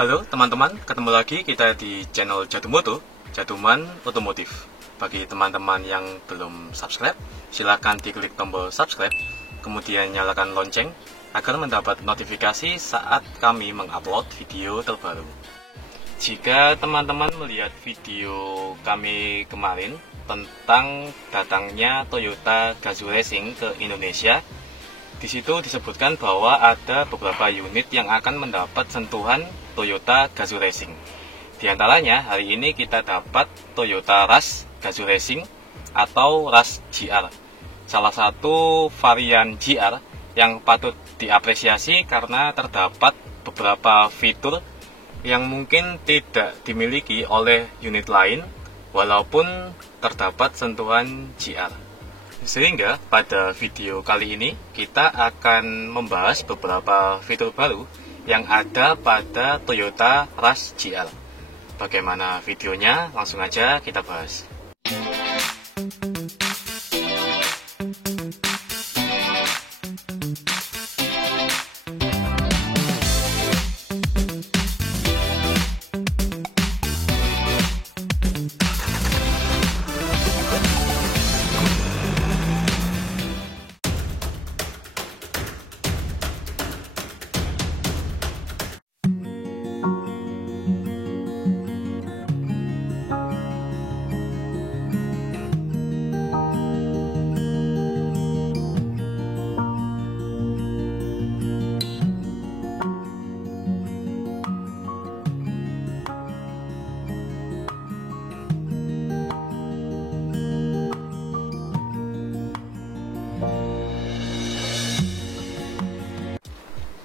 Halo teman-teman, ketemu lagi kita di channel Jadumoto, Jaduman Otomotif. Bagi teman-teman yang belum subscribe, silakan diklik tombol subscribe, kemudian nyalakan lonceng agar mendapat notifikasi saat kami mengupload video terbaru. Jika teman-teman melihat video kami kemarin tentang datangnya Toyota Gazoo Racing ke Indonesia, di situ disebutkan bahwa ada beberapa unit yang akan mendapat sentuhan Toyota Gazoo Racing. Di antaranya, hari ini kita dapat Toyota Rush Gazoo Racing atau Rush GR. Salah satu varian GR yang patut diapresiasi karena terdapat beberapa fitur yang mungkin tidak dimiliki oleh unit lain, walaupun terdapat sentuhan GR. Sehingga pada video kali ini kita akan membahas beberapa fitur baru yang ada pada Toyota Rush GR. Bagaimana videonya? Langsung aja kita bahas.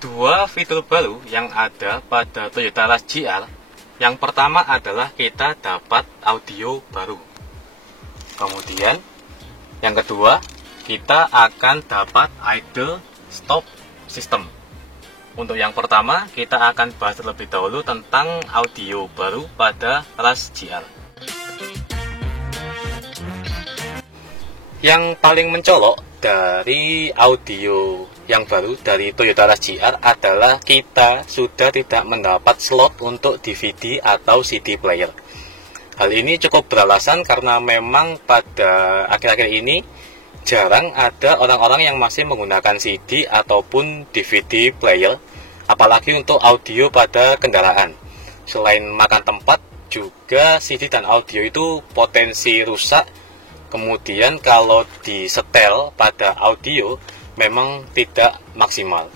Dua fitur baru yang ada pada Toyota Rush GR. Yang pertama adalah kita dapat audio baru. Kemudian yang kedua, kita akan dapat idle stop system. Untuk yang pertama, kita akan bahas terlebih dahulu tentang audio baru pada Rush GR. Yang paling mencolok dari audio yang baru dari Toyota Rush GR adalah kita sudah tidak mendapat slot untuk DVD atau CD player. Hal ini cukup beralasan karena memang pada akhir-akhir ini jarang ada orang-orang yang masih menggunakan CD ataupun DVD player, apalagi untuk audio pada kendaraan. Selain makan tempat, juga CD dan audio itu potensi rusak. Kemudian kalau disetel pada audio memang tidak maksimal.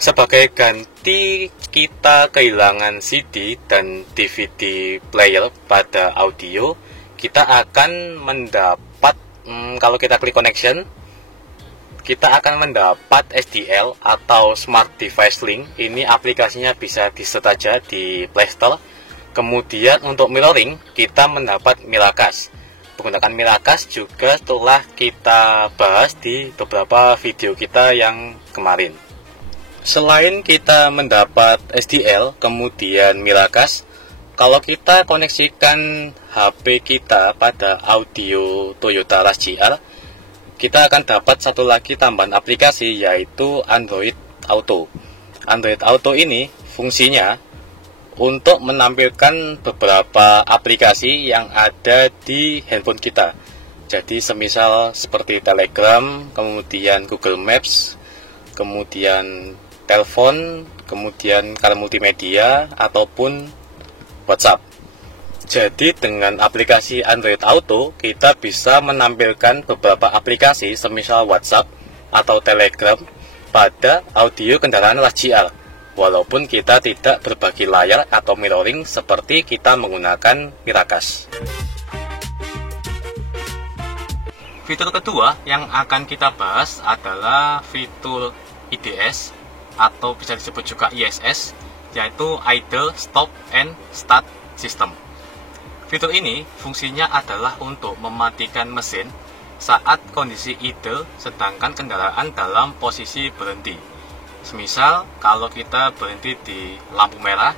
Sebagai ganti kita kehilangan CD dan DVD player pada audio, kita akan mendapat, kalau kita klik connection, kita akan mendapat SDL atau Smart Device Link. Ini aplikasinya bisa di-search aja di Play Store. Kemudian untuk mirroring, kita mendapat Miracast. Menggunakan Miracast juga telah kita bahas di beberapa video kita yang kemarin. Selain kita mendapat SDL, kemudian Miracast, kalau kita koneksikan HP kita pada audio Toyota Rush GR, kita akan dapat satu lagi tambahan aplikasi, yaitu Android Auto. Android Auto ini fungsinya untuk menampilkan beberapa aplikasi yang ada di handphone kita. Jadi semisal seperti Telegram, kemudian Google Maps, kemudian telepon, kemudian kartu multimedia, ataupun WhatsApp. Jadi dengan aplikasi Android Auto, kita bisa menampilkan beberapa aplikasi semisal WhatsApp atau Telegram pada audio kendaraan Rush GR, walaupun kita tidak berbagi layar atau mirroring seperti kita menggunakan Miracast. Fitur kedua yang akan kita bahas adalah fitur IDS atau bisa disebut juga ISS, yaitu Idle Stop and Start System. Fitur ini fungsinya adalah untuk mematikan mesin saat kondisi idle sedangkan kendaraan dalam posisi berhenti. Semisal kalau kita berhenti di lampu merah,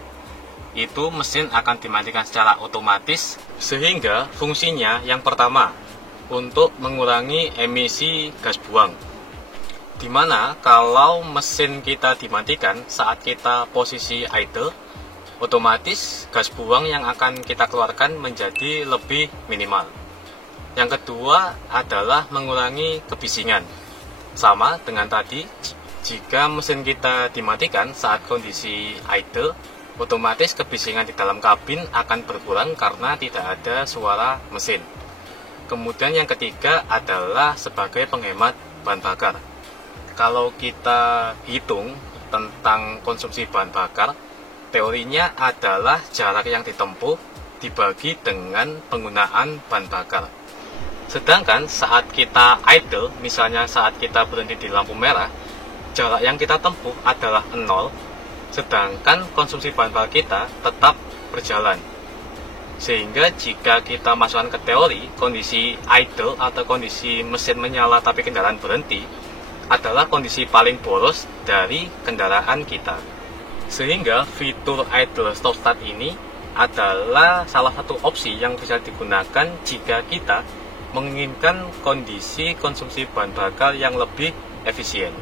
itu mesin akan dimatikan secara otomatis, sehingga fungsinya yang pertama untuk mengurangi emisi gas buang. Dimana kalau mesin kita dimatikan saat kita posisi idle, otomatis gas buang yang akan kita keluarkan menjadi lebih minimal. Yang kedua adalah mengurangi kebisingan. Sama dengan tadi, jika mesin kita dimatikan saat kondisi idle, otomatis kebisingan di dalam kabin akan berkurang karena tidak ada suara mesin. Kemudian yang ketiga adalah sebagai penghemat bahan bakar. Kalau kita hitung tentang konsumsi bahan bakar, teorinya adalah jarak yang ditempuh dibagi dengan penggunaan bahan bakar. Sedangkan saat kita idle, misalnya saat kita berhenti di lampu merah, jarak yang kita tempuh adalah 0, sedangkan konsumsi bahan bakar kita tetap berjalan. Sehingga jika kita masukkan ke teori, kondisi idle atau kondisi mesin menyala tapi kendaraan berhenti adalah kondisi paling boros dari kendaraan kita. Sehingga fitur idle stop start ini adalah salah satu opsi yang bisa digunakan jika kita menginginkan kondisi konsumsi bahan bakar yang lebih efisien.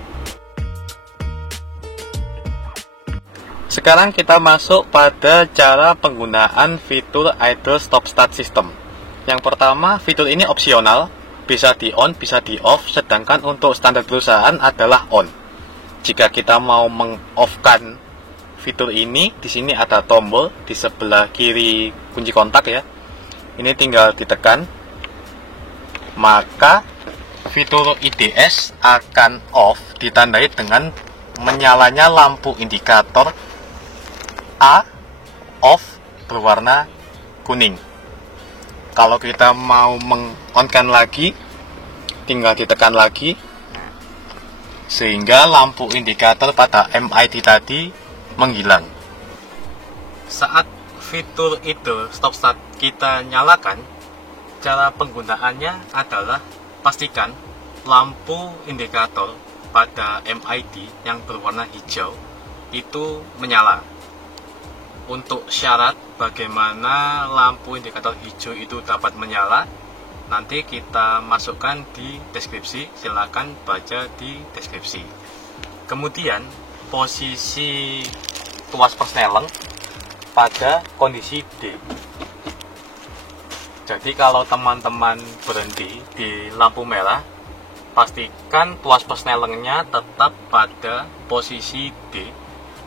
Sekarang kita masuk pada cara penggunaan fitur idle stop start system. Yang pertama, fitur ini opsional, bisa di on, bisa di off, sedangkan untuk standar perusahaan adalah on. Jika kita mau meng-off-kan fitur ini, di sini ada tombol di sebelah kiri kunci kontak ya. Ini tinggal ditekan, maka fitur IDS akan off ditandai dengan menyalanya lampu indikator A off berwarna kuning. Kalau kita mau meng-on-kan lagi, tinggal ditekan lagi, sehingga lampu indikator pada MID tadi menghilang. Saat fitur idle stop start kita nyalakan, cara penggunaannya adalah pastikan lampu indikator pada MID yang berwarna hijau itu menyala. Untuk syarat bagaimana lampu indikator hijau itu dapat menyala, nanti kita masukkan di deskripsi, silakan baca di deskripsi. Kemudian posisi tuas persneleng pada kondisi D. Jadi kalau teman-teman berhenti di lampu merah, pastikan tuas persnelengnya tetap pada posisi D.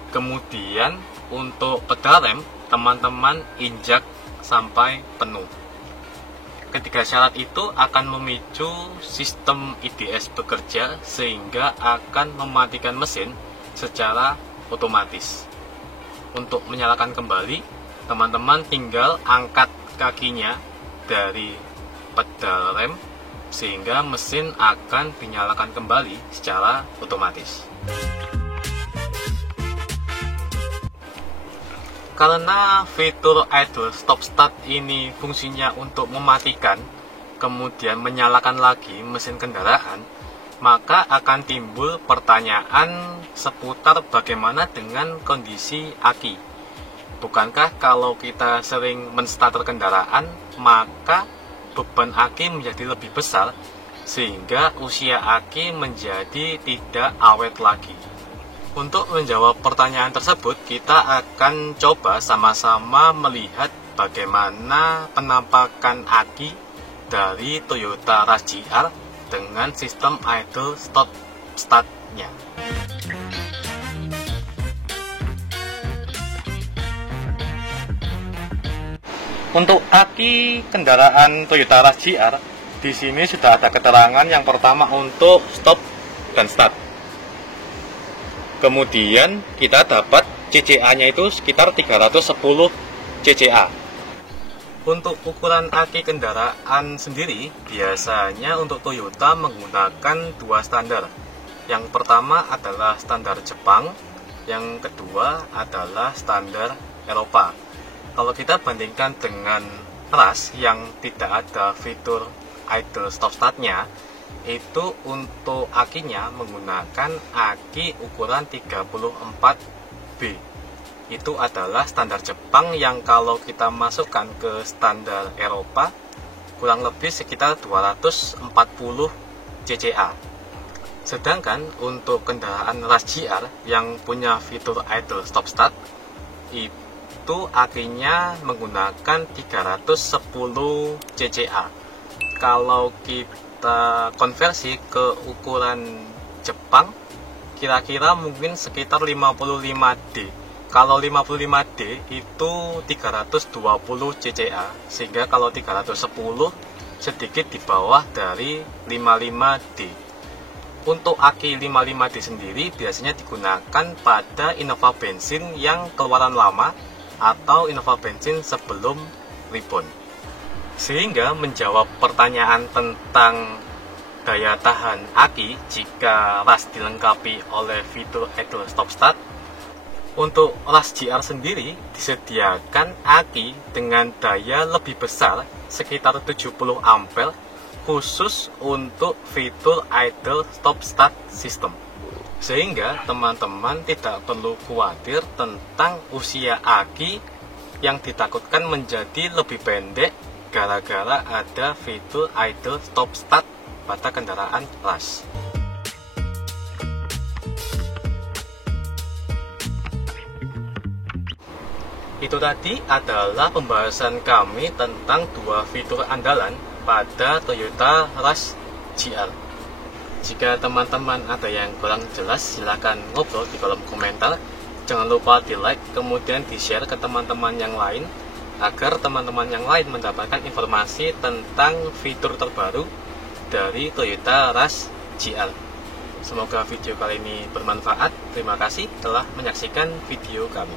Kemudian untuk pedal rem, teman-teman injak sampai penuh. Ketiga syarat itu akan memicu sistem IDS bekerja sehingga akan mematikan mesin secara otomatis. Untuk menyalakan kembali, teman-teman tinggal angkat kakinya dari pedal rem sehingga mesin akan dinyalakan kembali secara otomatis. Karena fitur idle stop start ini fungsinya untuk mematikan, kemudian menyalakan lagi mesin kendaraan, maka akan timbul pertanyaan seputar bagaimana dengan kondisi aki. Bukankah kalau kita sering menstarter kendaraan, maka beban aki menjadi lebih besar, sehingga usia aki menjadi tidak awet lagi? Untuk menjawab pertanyaan tersebut, kita akan coba sama-sama melihat bagaimana penampakan aki dari Toyota Rush GR dengan sistem idle stop start-nya. Untuk aki kendaraan Toyota Rush GR, di sini sudah ada keterangan yang pertama untuk stop dan start. Kemudian kita dapat CCA-nya itu sekitar 310 CCA. Untuk ukuran aki kendaraan sendiri, biasanya untuk Toyota menggunakan dua standar. Yang pertama adalah standar Jepang, yang kedua adalah standar Eropa. Kalau kita bandingkan dengan Rush yang tidak ada fitur idle stop start-nya, itu untuk akinya menggunakan aki ukuran 34B. Itu adalah standar Jepang yang kalau kita masukkan ke standar Eropa kurang lebih sekitar 240 CCA. Sedangkan untuk kendaraan Rush GR yang punya fitur idle stop start itu akinya menggunakan 310 cca. Kalau kita konversi ke ukuran Jepang, kira-kira mungkin sekitar 55D. Kalau 55D itu 320 cca, sehingga kalau 310 sedikit di bawah dari 55D. Untuk aki 55D sendiri biasanya digunakan pada Innova bensin yang keluaran lama atau Innova bensin sebelum reborn. Sehingga menjawab pertanyaan tentang daya tahan aki jika Rush dilengkapi oleh fitur idle stop start, untuk Rush GR sendiri disediakan aki dengan daya lebih besar sekitar 70 ampere khusus untuk fitur idle stop start system. Sehingga teman-teman tidak perlu khawatir tentang usia aki yang ditakutkan menjadi lebih pendek gara-gara ada fitur idle stop start pada kendaraan Rush. Itu tadi adalah pembahasan kami tentang dua fitur andalan pada Toyota Rush GR. Jika teman-teman ada yang kurang jelas, silakan ngobrol di kolom komentar. Jangan lupa di like, kemudian di share ke teman-teman yang lain, agar teman-teman yang lain mendapatkan informasi tentang fitur terbaru dari Toyota Rush GR. Semoga video kali ini bermanfaat. Terima kasih telah menyaksikan video kami.